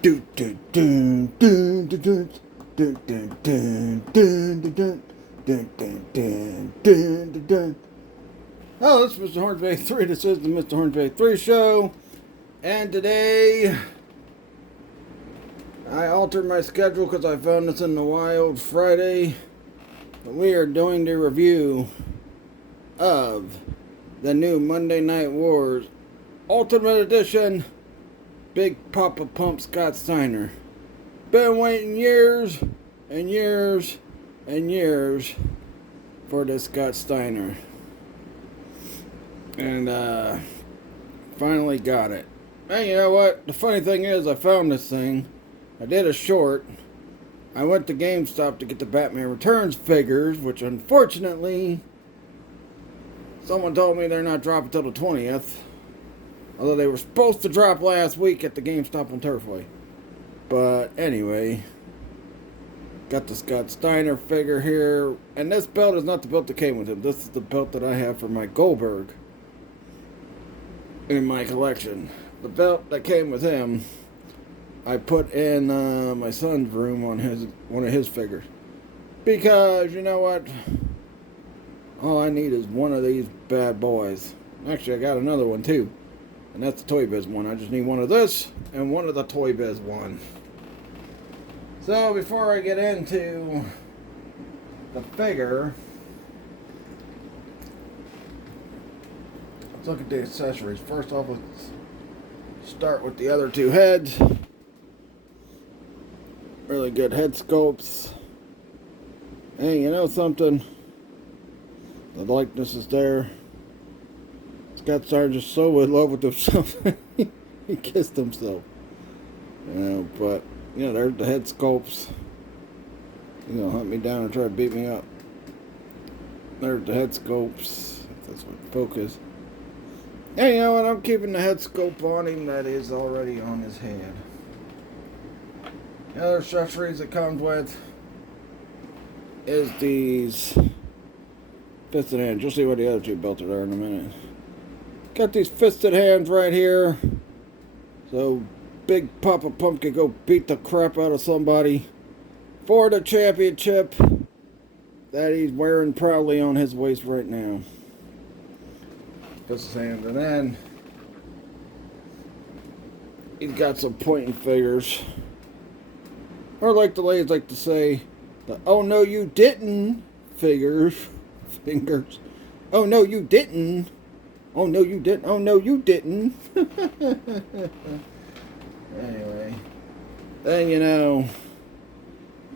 Do do do do do do do do do do do do. Oh, this is Mr. Hornsby 3. This is the Mr. Hornsby 3 show. And today, I altered my schedule because I found this in the wild Friday. We are doing the review of the new Monday Night Wars Ultimate Edition Big Papa Pump Scott Steiner. Been waiting years and years and years for this Scott Steiner. And finally got it. And you know what? The funny thing is, I found this thing. I did a short. I went to GameStop to get the Batman Returns figures, which unfortunately, someone told me they're not dropping till the 20th. Although they were supposed to drop last week at the GameStop on Turfway. But anyway, got the Scott Steiner figure here. And this belt is not the belt that came with him. This is the belt that I have for my Goldberg in my collection. The belt that came with him, I put in my son's room on one of his figures. Because, you know what? All I need is one of these bad boys. Actually, I got another one too. And that's the Toy Biz one. I just need one of this and one of the Toy Biz one. So, before I get into the figure, let's look at the accessories. First off, let's start with the other two heads. Really good head sculpts. Hey, you know something? The likeness is there. Scott Steiner just so in love with himself. He kissed himself. You know, but, you know, there's the head sculpts. He's gonna hunt me down and try to beat me up. There's the head sculpts. If that's what focus. And you know what? I'm keeping the head sculpt on him that is already on his head. The other accessories it comes with is these fisted hands. You'll see what the other two belts are in a minute. Got these fisted hands right here. So Big Papa Pump can go beat the crap out of somebody for the championship that he's wearing proudly on his waist right now. Fisted hands. And then he's got some pointing figures. Or like the ladies like to say, the "oh no you didn't" fingers. Oh no you didn't. Oh no you didn't. Oh no you didn't. Anyway. Then you know,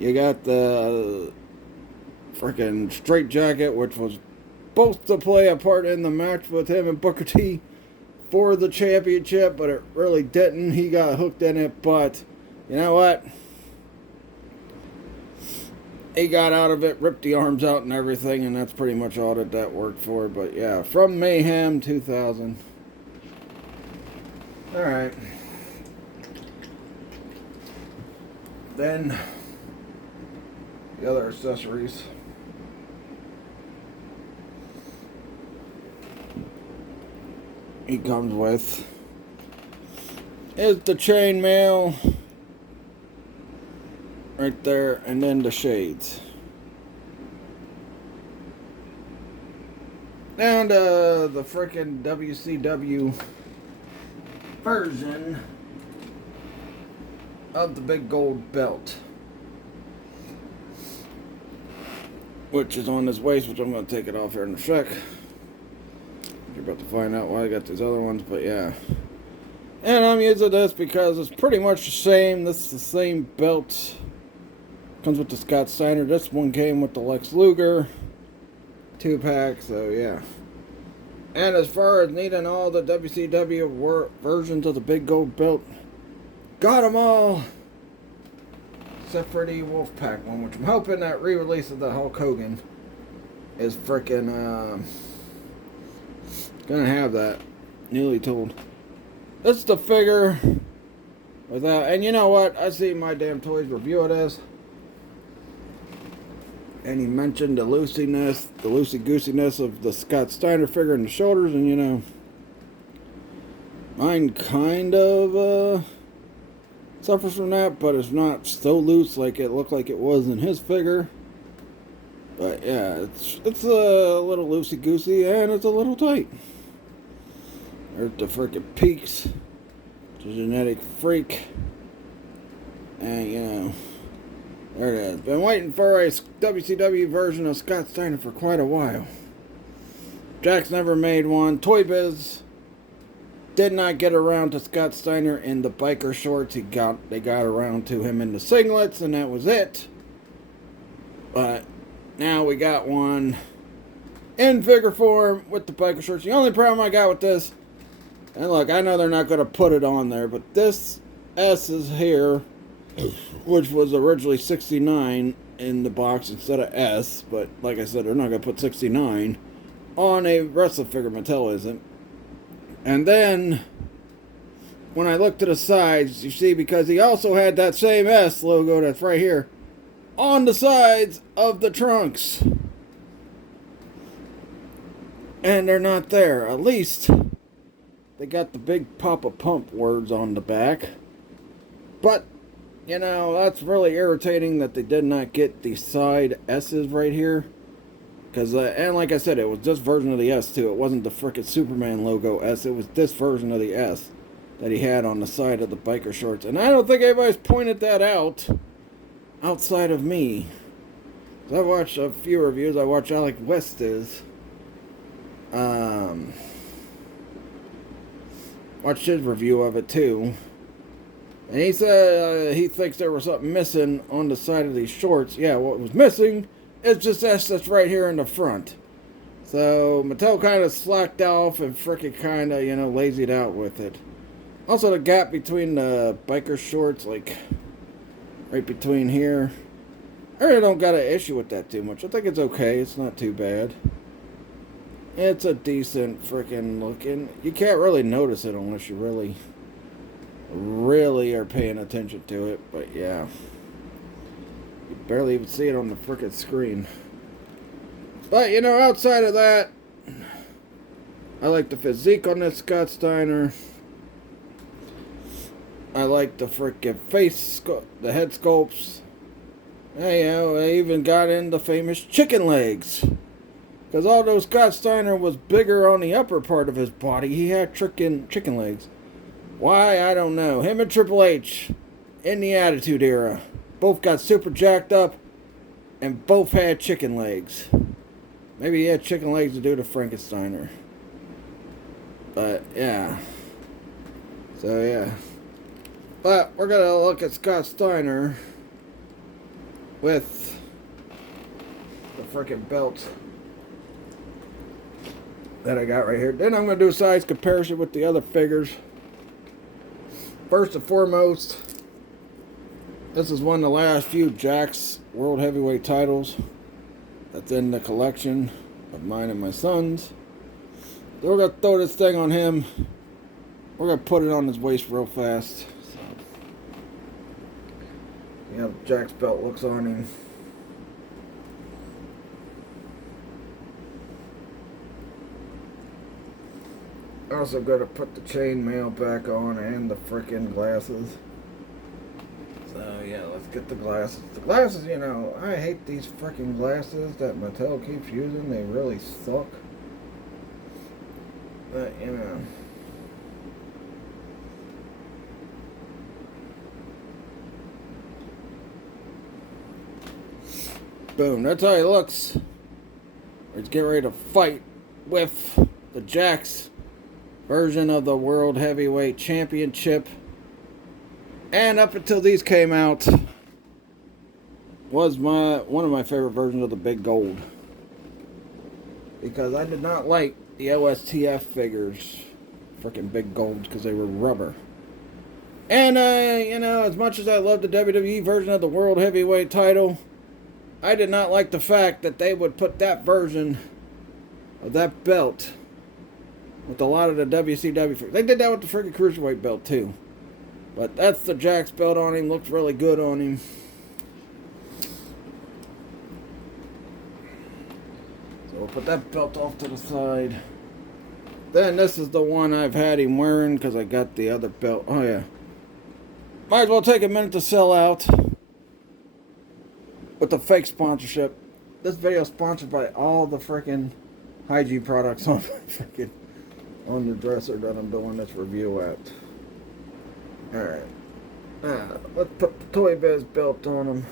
you got the freaking straight jacket, which was supposed to play a part in the match with him and Booker T for the championship, but it really didn't. He got hooked in it, but you know what? He got out of it, ripped the arms out and everything, and that's pretty much all that worked for. But yeah, from Mayhem 2000. Alright. Then, the other accessories. He comes with is the chainmail. Right there, and then the shades. And the frickin' WCW version of the big gold belt, which is on his waist, which I'm going to take it off here in a sec. You're about to find out why I got these other ones, but yeah. And I'm using this because it's pretty much the same. This is the same belt. Comes with the Scott Steiner. This one came with the Lex Luger 2-pack, so yeah. And as far as needing all the WCW versions of the big gold belt, got them all. Except for the Wolfpack one, which I'm hoping that re-release of the Hulk Hogan is frickin' gonna have that. Newly told. This is the figure without, and you know what? I see my damn toys review of this. And he mentioned the loosiness, the loosey-goosiness of the Scott Steiner figure in the shoulders, and you know, mine kind of suffers from that, but it's not so loose like it looked like it was in his figure. But yeah, it's a little loosey-goosey, and it's a little tight. There's the frickin' peaks. It's a genetic freak. And, you know, there it is. Been waiting for a WCW version of Scott Steiner for quite a while. Jack's never made one. Toy Biz did not get around to Scott Steiner in the biker shorts. They got around to him in the singlets, and that was it. But now we got one in figure form with the biker shorts. The only problem I got with this, and look, I know they're not going to put it on there, but this S is here, which was originally 69 in the box instead of S, but like I said, they're not going to put 69 on a wrestling figure. Mattel isn't. And then, when I look to the sides, you see, because he also had that same S logo that's right here on the sides of the trunks. And they're not there. At least, they got the big Papa Pump words on the back. But, you know, that's really irritating that they did not get the side S's right here. Because, and like I said, it was this version of the S, too. It wasn't the frickin' Superman logo S. It was this version of the S that he had on the side of the biker shorts. And I don't think anybody's pointed that out outside of me. So I watched a few reviews. I watched Alec West's. Watched his review of it, too. And he said he thinks there was something missing on the side of these shorts. Yeah, what was missing... it's just that's right here in the front. So, Mattel kind of slacked off and frickin' kind of, you know, lazied out with it. Also, the gap between the biker shorts, like, right between here. I really don't got an issue with that too much. I think it's okay. It's not too bad. It's a decent frickin' looking. You can't really notice it unless you really are paying attention to it. But, yeah. You barely even see it on the frickin' screen. But, you know, outside of that, I like the physique on this Scott Steiner. I like the frickin' the head sculpts. And, you know, I even got in the famous chicken legs. Because although Scott Steiner was bigger on the upper part of his body, he had chicken legs. Why? I don't know. Him and Triple H in the Attitude Era both got super jacked up and both had chicken legs. Maybe he had chicken legs to do to Frankensteiner. But, yeah. So, yeah. But, we're going to look at Scott Steiner with the frickin' belt that I got right here. Then I'm going to do a size comparison with the other figures. First and foremost, this is one of the last few Jakks World Heavyweight titles that's in the collection of mine and my son's. So we're going to throw this thing on him. We're going to put it on his waist real fast. So, you know, Jack's belt looks on him. Also got to put the chainmail back on and the frickin' glasses. So yeah, let's get the glasses. The glasses, you know, I hate these frickin' glasses that Mattel keeps using. They really suck. But, you know. Boom, that's how he looks. He's getting ready to fight with the Jakks version of the World Heavyweight Championship. And up until these came out, was one of my favorite versions of the Big Gold. Because I did not like the OSTF figures, freaking Big Gold, because they were rubber. And, you know, as much as I love the WWE version of the World Heavyweight title, I did not like the fact that they would put that version of that belt with a lot of the WCW figures. They did that with the freaking Cruiserweight belt, too. But that's the Jakks belt on him. Looks really good on him. So we'll put that belt off to the side. Then this is the one I've had him wearing because I got the other belt. Oh, yeah. Might as well take a minute to sell out with the fake sponsorship. This video is sponsored by all the freaking hygiene products on on the dresser that I'm doing this review at. Alright. Now, let's put the Toy Biz belt on them.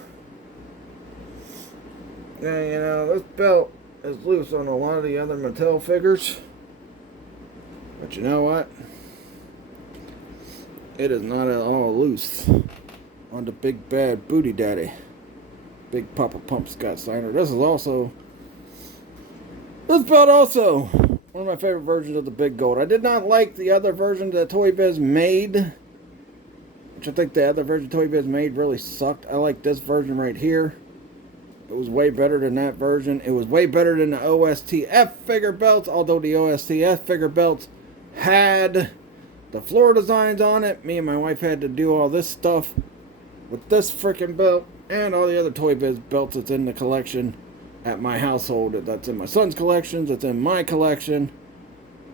Now, you know, this belt is loose on a lot of the other Mattel figures. But you know what? It is not at all loose on the big bad booty daddy. Big Papa Pump Scott Steiner. This belt also one of my favorite versions of the Big Gold. I did not like the other version that Toy Biz made, which I think the other version Toy Biz made really sucked. I like this version right here. It was way better than that version. It was way better than the OSTF figure belts, although the OSTF figure belts had the floor designs on it. Me and my wife had to do all this stuff with this freaking belt and all the other Toy Biz belts that's in the collection at my household. That's in my son's collection, that's in my collection.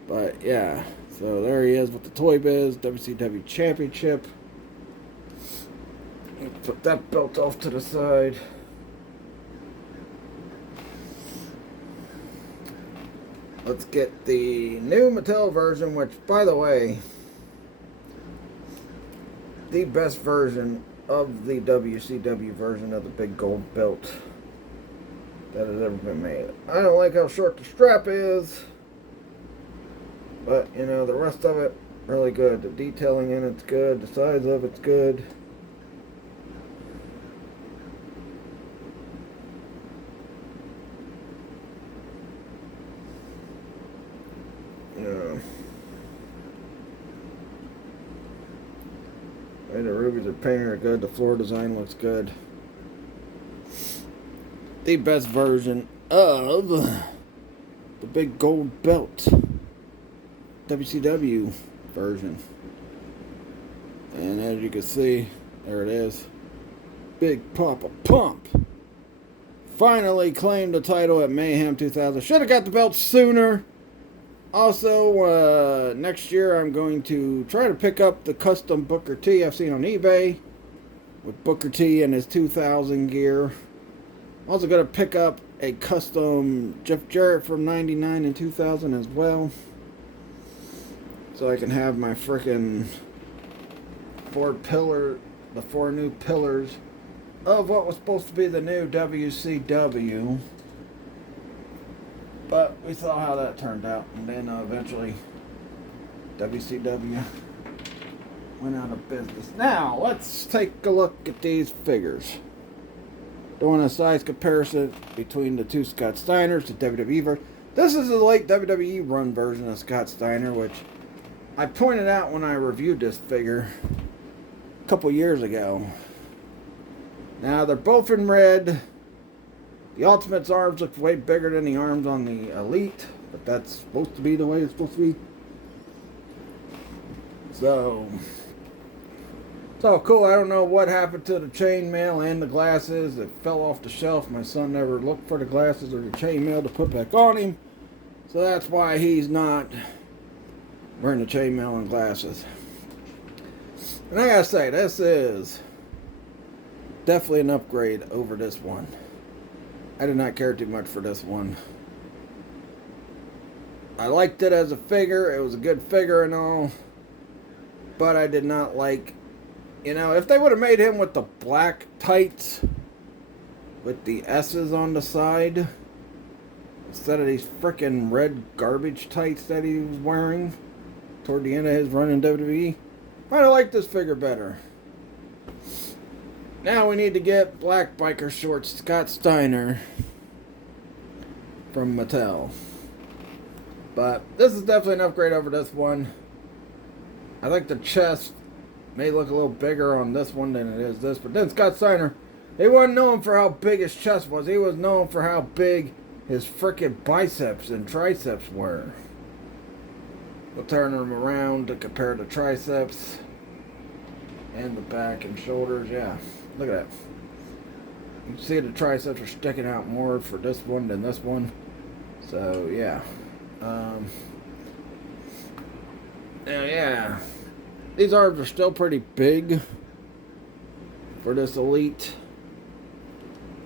But yeah, so there he is with the Toy Biz WCW Championship. Let's put that belt off to the side. Let's get the new Mattel version, which, by the way, the best version of the WCW version of the Big Gold belt that has ever been made. I don't like how short the strap is, but, you know, the rest of it, really good. The detailing in it's good. The size of it's good. The rubies are painted are good. The floor design looks good. The best version of the Big Gold belt, WCW version. And as you can see, there it is. Big Papa Pump finally claimed the title at Mayhem 2000. Should have got the belt sooner. Also, next year I'm going to try to pick up the custom Booker T I've seen on eBay with Booker T and his 2000 gear. I'm also going to pick up a custom Jeff Jarrett from 99 and 2000 as well, so I can have my frickin' the four new pillars of what was supposed to be the new WCW. But we saw how that turned out, and then eventually WCW went out of business. Now, let's take a look at these figures. Doing a size comparison between the two Scott Steiners, the WWE version. This is the late WWE run version of Scott Steiner, which I pointed out when I reviewed this figure a couple years ago. Now, they're both in red. The Ultimate's arms look way bigger than the arms on the Elite, but that's supposed to be the way it's supposed to be. So cool. I don't know what happened to the chainmail and the glasses. It fell off the shelf. My son never looked for the glasses or the chainmail to put back on him. So that's why he's not wearing the chainmail and glasses. And I gotta say, this is definitely an upgrade over this one. I did not care too much for this one. I liked it as a figure. It was a good figure and all. But I did not like, you know, if they would have made him with the black tights with the S's on the side instead of these frickin' red garbage tights that he was wearing toward the end of his run in WWE, I'd have liked this figure better. Now we need to get black biker shorts Scott Steiner from Mattel. But this is definitely an upgrade over this one. I think the chest may look a little bigger on this one than it is this. But then Scott Steiner, he wasn't known for how big his chest was. He was known for how big his frickin' biceps and triceps were. We'll turn them around to compare the triceps and the back and shoulders. Yeah. Look at that. You can see the triceps are sticking out more for this one than this one. So, yeah. Yeah. These arms are still pretty big for this Elite.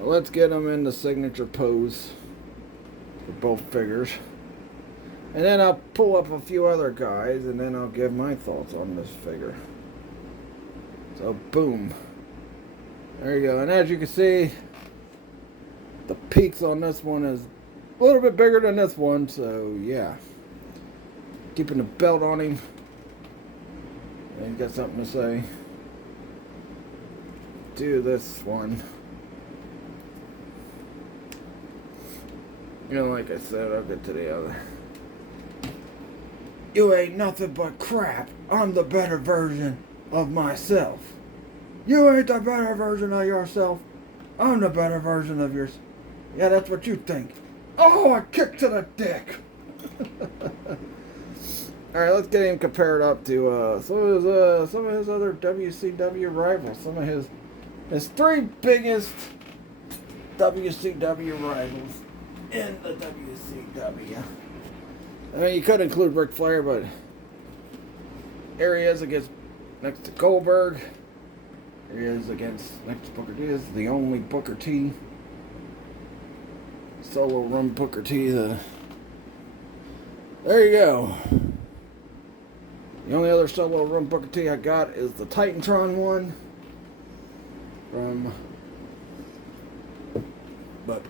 Let's get him in the signature pose for both figures. And then I'll pull up a few other guys, and then I'll give my thoughts on this figure. So, boom. There you go. And as you can see, the peaks on this one is a little bit bigger than this one, so yeah. Keeping the belt on him. And he's got something to say. Do this one. You know, like I said, I'll get to the other. You ain't nothing but crap. I'm the better version of myself. You ain't the better version of yourself. I'm the better version of yours. Yeah, that's what you think. Oh, a kick to the dick. Alright, let's get him compared up to some of his other WCW rivals. Some of his three biggest WCW rivals in the WCW. I mean, you could include Ric Flair, but here he is next to Goldberg. Here he is next to Booker T. This is the only Booker T. Solo run Booker T. There you go. The only other solo run Booker T I got is the Titantron one. But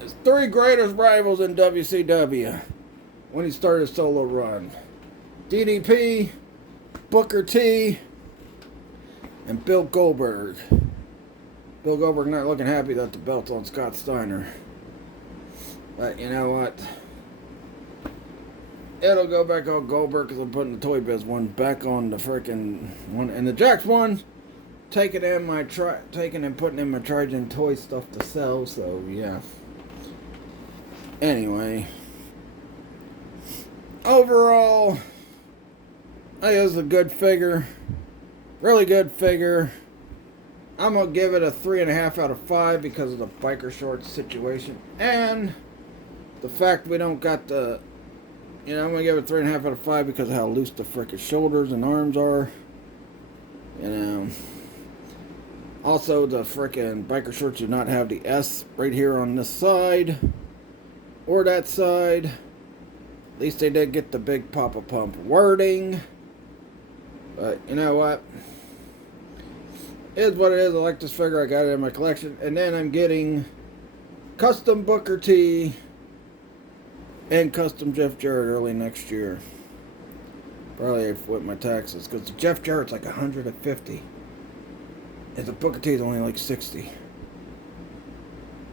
his three greatest rivals in WCW when he started his solo run: DDP, Booker T, and Bill Goldberg. Bill Goldberg not looking happy that the belt's on Scott Steiner. But you know what? It'll go back on Goldberg because I'm putting the Toy Biz one back on the freaking one. And the Jax one, taking and putting in my Trigen toy stuff to sell. So, yeah. Anyway. Overall, I think it was a good figure. Really good figure. I'm going to give it a 3.5 out of 5 because of the biker shorts situation. And the fact we don't got the... You know, I'm going to give it 3.5 out of 5 because of how loose the frickin' shoulders and arms are. You know. Also, the frickin' biker shorts do not have the S right here on this side. Or that side. At least they did get the big Papa Pump wording. But, you know what? It is what it is. I like this figure. I got it in my collection. And then I'm getting custom Booker T and custom Jeff Jarrett early next year. Probably with my taxes. Because Jeff Jarrett's like 150. And the Booker T is only like 60.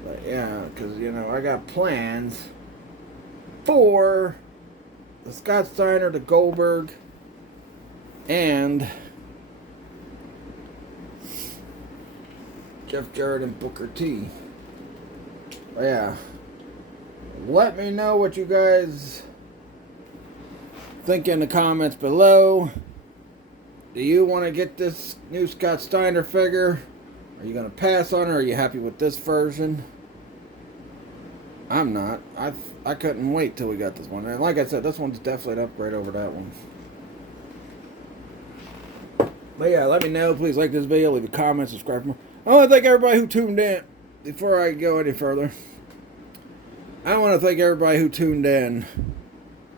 But yeah, because, you know, I got plans for the Scott Steiner, the Goldberg, and Jeff Jarrett and Booker T. But yeah. Let me know what you guys think in the comments below. Do you want to get this new Scott Steiner figure? Are you going to pass on it? Or are you happy with this version? I'm not. I couldn't wait till we got this one. And like I said, this one's definitely an upgrade over that one. But yeah, let me know. Please like this video, leave a comment, subscribe for more. I want to thank everybody who tuned in. Before I go any further, I want to thank everybody who tuned in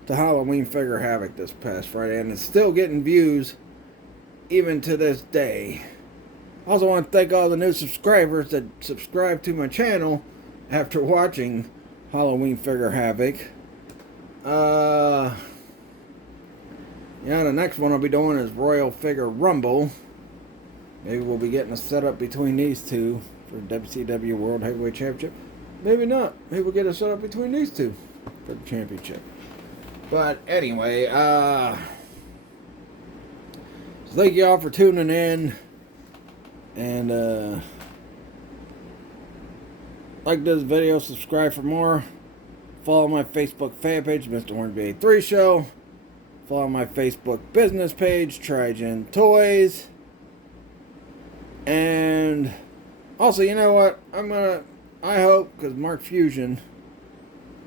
to Halloween Figure Havoc this past Friday, and it's still getting views even to this day. I also want to thank all the new subscribers that subscribed to my channel after watching Halloween Figure Havoc. Yeah, the next one I'll be doing is Royal Figure Rumble. Maybe we'll be getting a setup between these two for WCW World Heavyweight Championship. Maybe not. Maybe we'll get a setup between these two for the championship. But anyway, so thank you all for tuning in. And like this video, subscribe for more. Follow my Facebook fan page, Mr. Hornby 83 Show. Follow my Facebook business page, Trigen Toys. And also, you know what? I hope, because Mark Fusion,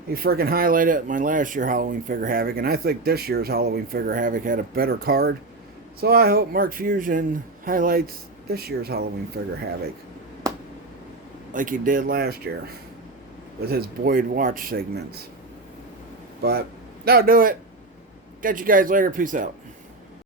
he freaking highlighted my last year Halloween Figure Havoc, and I think this year's Halloween Figure Havoc had a better card. So I hope Mark Fusion highlights this year's Halloween figure Havoc. Like he did last year. With his Boyd Watch segments. But that'll do it. Catch you guys later. Peace out.